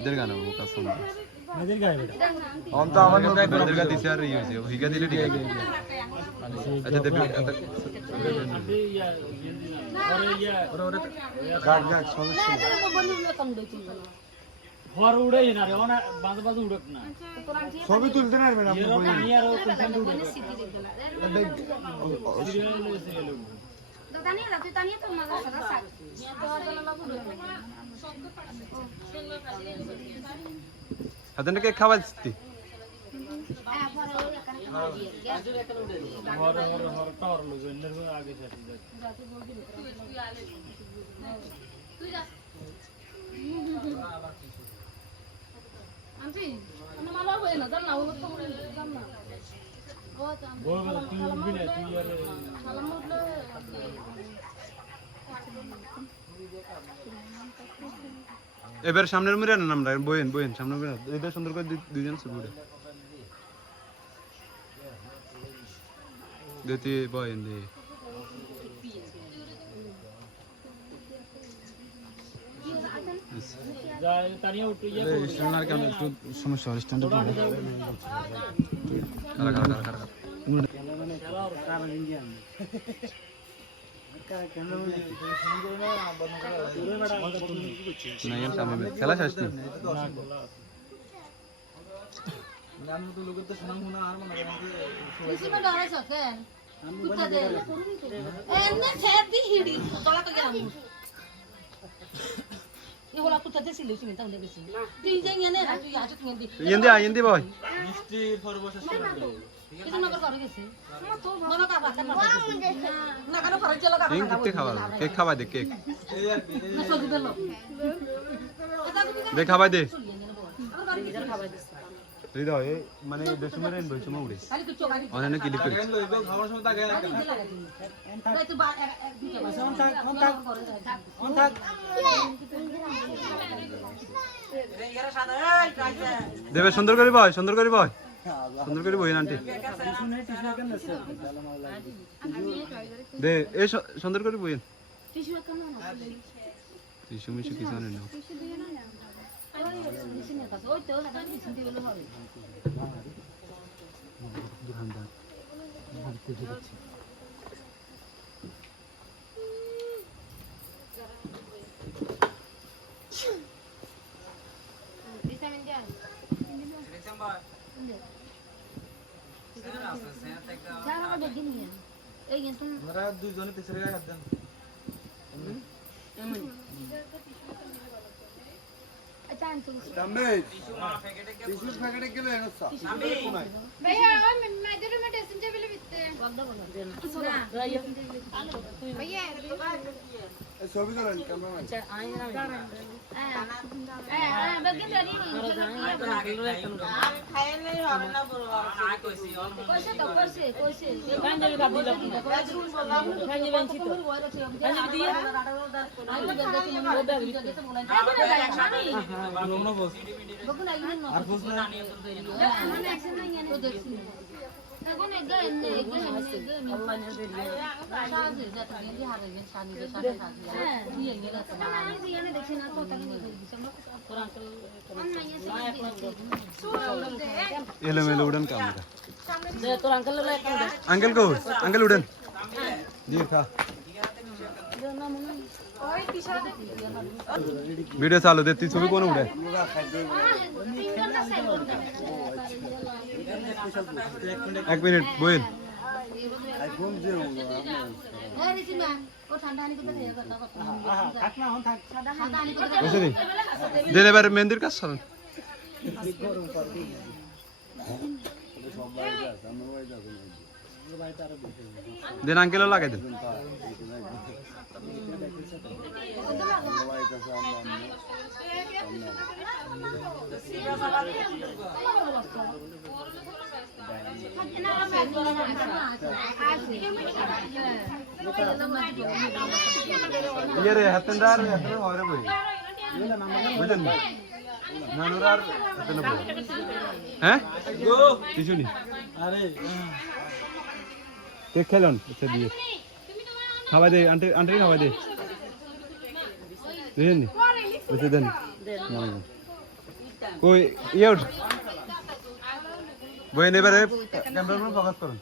इधर गाना वो कसम नजर गाय बेटा हम तो आवाज इधर का दिस यार रही है ही का दिले ठीक है अच्छा दे और गाग गाग समस्या हर उड़े ना रे ओना बांध बांध उड़क ना सभी तुलते ना मैडम ये रोक नहीं यार वो कंसेंट उड़े Tania lah, tu Tania tu malah selesai. अदन के खावाजती हर टावर लोग अंदर में आगे चल aunty ana malah gue na dan nahu tu dan na बोल बोल तू भी नहीं तू यार salam mudlo এবার সামনের মুরে না আমরা বইন বইন সামনের মুরে এটা সুন্দর করে দুইজন সুবুড়ে দেতি বইন দে जा तानिया उठ ये স্ট্যান্ডার কেন একটু সমস্যা হয় স্ট্যান্ডার কারা কারা কারা কারা चला और कार इंडियन नहीं हम सामने में खेला শেষ नहीं किसी में डरा सके कुत्ता दे एने खेत दी हिड़ी तोला तो गया ये होला कुत्ता दे सिले सिले तंग दे बेसी तीन जन ने तू या जो तीन दी येंदी boy मिस्टी फॉरवर्ड कितना नंबर कर गेছে মনে কা বাতা না কেন করে চলো কা কেক কিতে খাওয়া কেক খাওয়া দে কেক না সজি দিল দে খাওয়া দে হৃদয় এই মানে দেশমের এন বইছো মউড়ে খালি তুই চোখা অনেক ক্লিক করে খাবার সময় তাকে এই তুই বা এক দুইটা পয়সা অন থাক দেবে সুন্দর করে বয় সুন্দর করে বয় সুন্দর করে বই আন্টি দে এই সুন্দর করে বই টিস্যু কেন না টিস্যু মিশু কিছু আনে না টিস্যু দিয়ে না টিস্যু নিয়ে কাছে ওই তো দাদা টিস্যু দিয়ে বলে হবে দোকানদার ভাবতে দিচ্ছি ভিটামিন দিয়া যারা বেগিন নিয়ে এই কিন্তু আমরা দুইজনে পিছরে গায় দেন আচ্ছা আনতো তমে টিস্যু প্যাকেটে গেলে নসা भैया और मैं इधर में ड्रेसिंग टेबल बिते वगदा बोला ना भैया ছবি তোলেন ক্যামেরা अच्छा आए ना बगन जानी खाए नहीं হবে না বড় কইছে তো কইছে কাঞ্জলি দাদি লাগি কাঞ্জলি বেঞ্চি তো কাঞ্জলি দিয়ে আই গেছে মনে ওটা গেছে বলেন আমরা বস বগুন আইলেন না আর বস না মানে অ্যাকশন নাই জানি তো দেখছি এখন এগা এনে এগা আল্লাহ ne dedi সাজে যত দিন হারে গেছে শানি যে সাথে সাথে হ্যাঁ দিয়ে গেল তো না আমি দিয়ে দেখি না তো তালি দিছি আমরা কোরআন এলো মেলো উড়ন ক্যামেরা দে তোর আঙ্কেল লে अंकल को अंकल उड़न দিয়ে খা ওই টি-শার্ট ভিডিও চালু দে তুই ছবি কোন উড়ে এক মিনিট বইন আইফোন যে এই রিসিমা ও ঠান্ডা আনি করতে দেয়া কথা কথা থাক না হন থাক সাদা আনি করতে বুঝলি দেন এবার মেহেন্দির কাজ চলেন দেন আঙ্কেলও লাগাই দেন ये रे हतनदार हतन और बोई বুঝলেন নানুরার হতন বই হ্যাঁ গো কিছু নি আরে কেক খেলন আচ্ছা দিয়ে খাওয়া দে আন্টি আন্টি খাওয়া দে দেন নি দেন কই ইয়ে বইন এবারে ক্যামেরার উপর ফোকাস করুন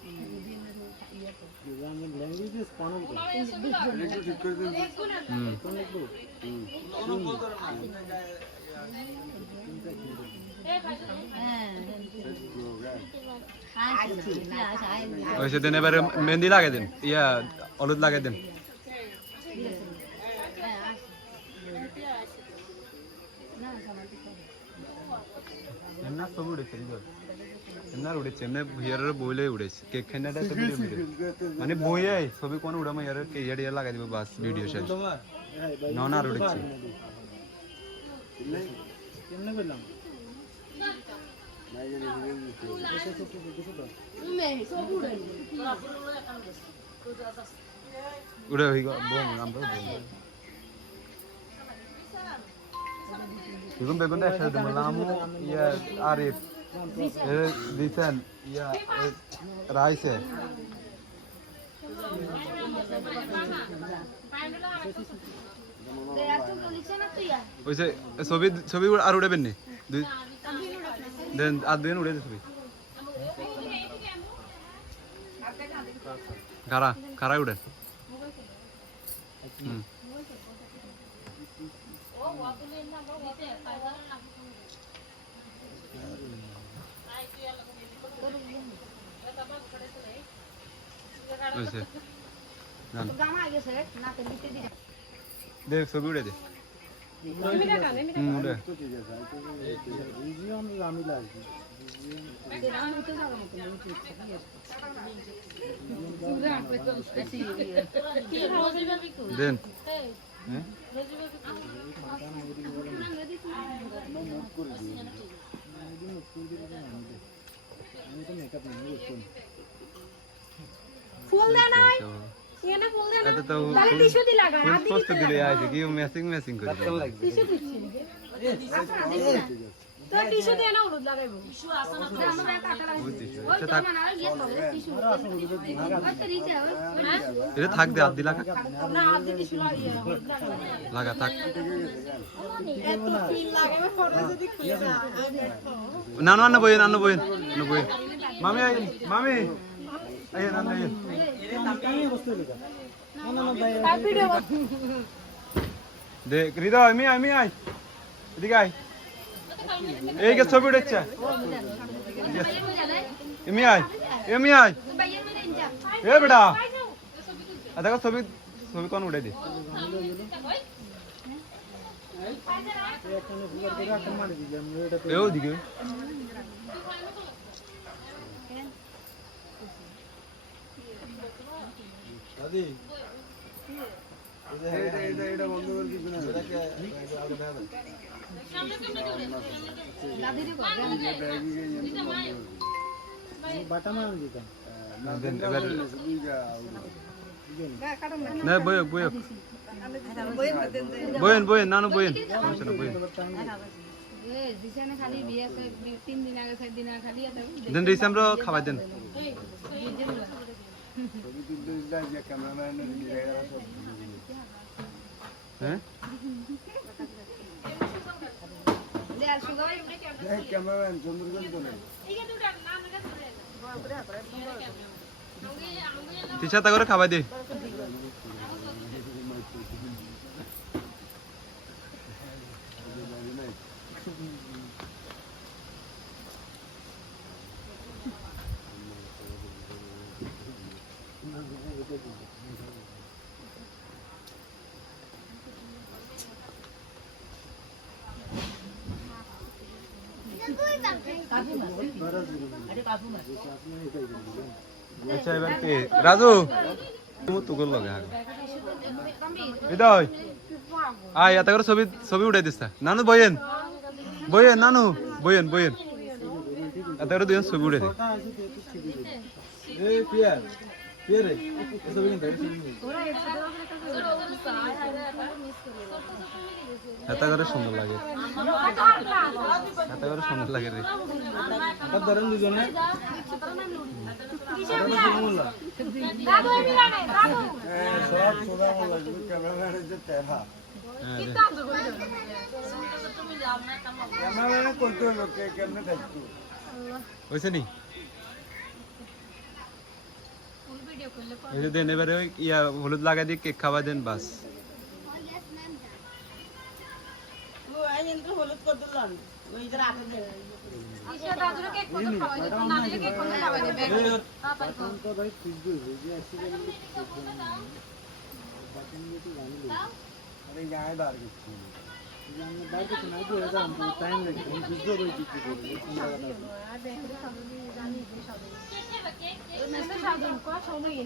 ওই সেদিন এবারে মেহেন্দি লাগিয়ে দিন ইয়া হলুদ লাগিয়ে দিন এমনা সব উড়েছে এমনা উড়েছে এমনি হিয়ারের বইলে উড়েছে কেক খাইনাটা তো ভিডিও মানে বইয়ে ছবি কোন উড়ামো ইয়ারের কে ইয়ার লাগাই দিব বাস ভিডিও শেষ না না উড়েছে কেমনে করলাম উড়ে হই বম আমরা বেগুন বেগুন একসাথে দেবো লামু ইয়া আরিফ দিছেন ইয়া রাইসে ওইসে ছবি ছবি আর উড়াবেন নি দুই দেন আর দুই উড়ে দে ছবি কারা কারা উড়ে দেখ ছবি উড়ে দে উড়ে দেন ফুল দে নাই এনে ফুল দে না তাহলে টিস্যু দি লাগা ফুল পোস্ট দিলে আইছে কি ম্যাচিং ম্যাচিং করে টিস্যু দিচ্ছি তো টিস্যু দে না হলুদ লাগাইবো টিস্যু আছে না আমরা কাটা লাগবে ওই তো মানে আর গিয়ে হবে টিস্যু কত রিচে হ্যাঁ এটা থাক দে আদ দিলা না আদ দি টিস্যু লাগা থাক এত ফিল লাগাবে ফটো যদি খুলে না না না না বইন না বইন না বইন মামি আই মামি আই না না দেখ হৃদয় আমি আই এদিকে আই এই কে ছবি উঠেছে এমি আই এ বেটা দেখো ছবি ছবি কোন উঠে দি এও দিকে দাদি এটা বন্ধ করে দিবেন না বাটা মার দিতাম না বয় বয় বয়েন বয়েন নানু বয়েন সমস্যা না বয়েন এ দিশানে খালি বিয়ে 3 দিন আগে 4 দিন আগে খালি আছে দেন রিসামরা খাওয়াই দেন হ্যাঁ ক্যামেরাম্যান চন্দ্রকান্ত নাই তিসাতা করে খাওয়াই দে আচ্ছা এবার কে রাজু তুমি তো গোল লাগা হৃদয় আয় এত করে ছবি ছবি উঠাই দিস নানু বয়েন বয়েন নানু বয়েন বয়েন এত করে দুজন ছবি উঠাই দে এই পিয়ার পিয়ারে ছবি কিনতে এত করে সুন্দর লাগে এত করে সুন্দর লাগে রে এটা ধরেন দুজনে দাদু এমনি না দাদু সব সোনা লাগবে ক্যামেরাম্যানের যে তেরা কিতা তো করে হয়েছে নি এই যে দেন এবারে ওই ইয়া হলুদ লাগাই দিয়ে কেক খাওয়া দেন বাস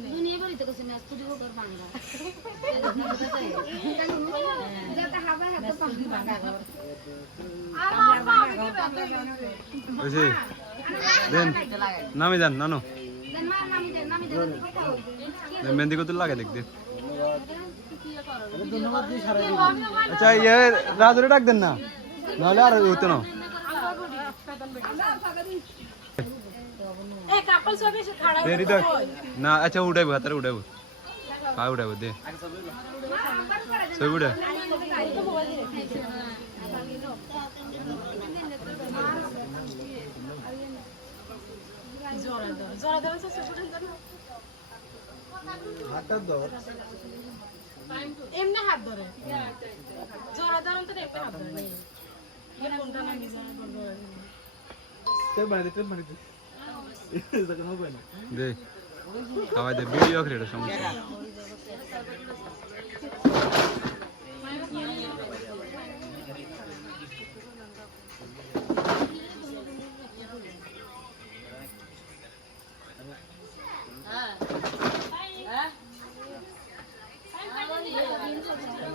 দুনিয়া বাড়িতে কাছে ম্যাচ তুই কর বাংলা যেটা হাবা হাতে পানি বাংলা হয়েছে দেন নামি যান নানো দেন মা নামি দেন মেহেন্দি কত লাগে দেখ দে আচ্ছা ইয়ে রাজুরে ডাক দেন না নাহলে আর হতো না দেরি দেখ না আচ্ছা উঠাইবো হাতারে উঠাইবো পা উঠাইবো দে সব উঠা এমনি হাত ধরে জোড়া ধরুন তো এমনি হাত ধরে কোনটা নাকি দে খাওয়াই দে ভিডিও ক্রিয়েটর সমস্যা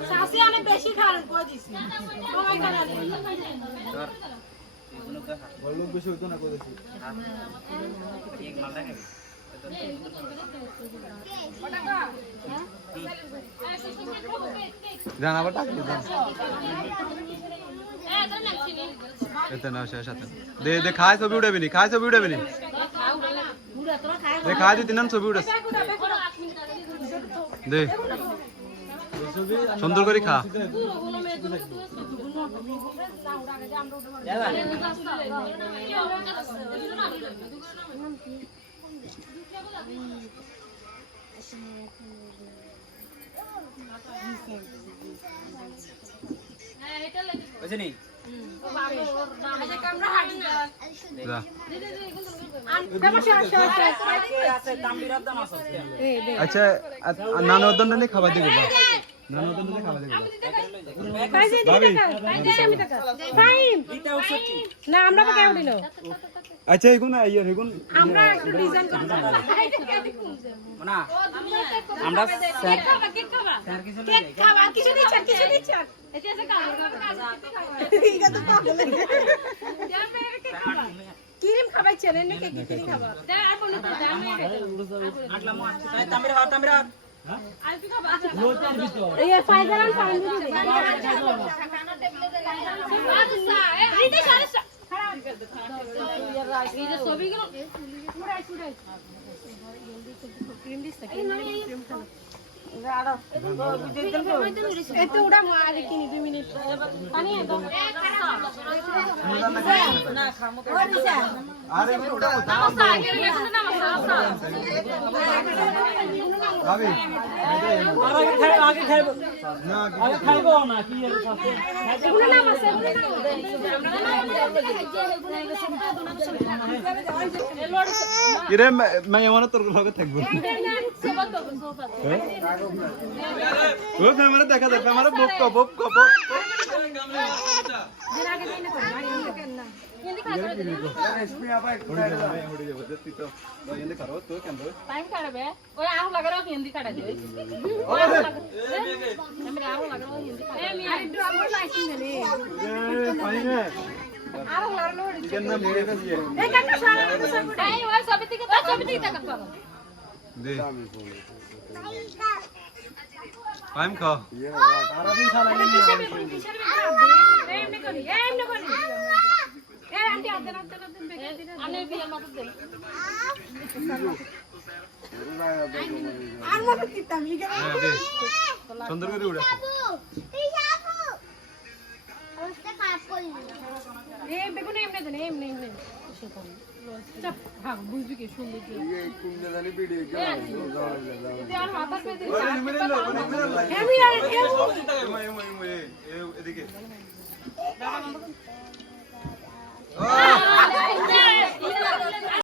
শাসি অনেক বেশি খারাপ করে দিছি ওই কারণে লোক বেশি হইতো না করেছি জান আবার টাকলি জান এতে না শেষ সাথে দে দে খায় ছবি উঠাবি নি খায় ছবি উঠাবি নি দে খায় দি তিন ছবি উঠাস দে সুন্দর করে খা বুঝনি যা আচ্ছা নানা ওদন নে খাবার দিবে নানা ওদন নে খাবার দিবে না আমরা পাকা উঠিল আচ্ছা এগুন আইয়া এগুন আমরা একটু ডিজাইন করব না আমরা কেক খাবা কেক খাবা কিছু দিচ্ছেন এটা আছে ক্রিম খাবাইছেন এনে কেক ক্রিম খাবা আর বলে তো আমি আগলাম তামিরা হাত তামিরা আইপি খাবা এই ফাইজারান পানি দিদি রিতে সারা এই যে ছবিগুলো পুরাই ক্রিম দিছ ক্রিম খাও এতো উড়া মারি কিনি 2 মিনিট পানি দাও না খামো আরে উঠা নামসা আগে রেখে নামসা ভাবি আগে খাইবো না আগে খাইবো না কি এর সাথে এগুলো নামসা কিরে মাইয়া মনে তোর লগে থাকবো ও ক্যামেরা দেখা যায় ক্যামেরা বপ কপ পাইম খা সুন্দর করে উড়ে এই বেগুন এমনি দেন এমনি চাপ ভাগ বুঝবি কি সুন্দর কি এই কুন্ডে জানি ভিডিও কি আর মাথা পেতে ওরে নিমেরে লো আমি আর এদিকে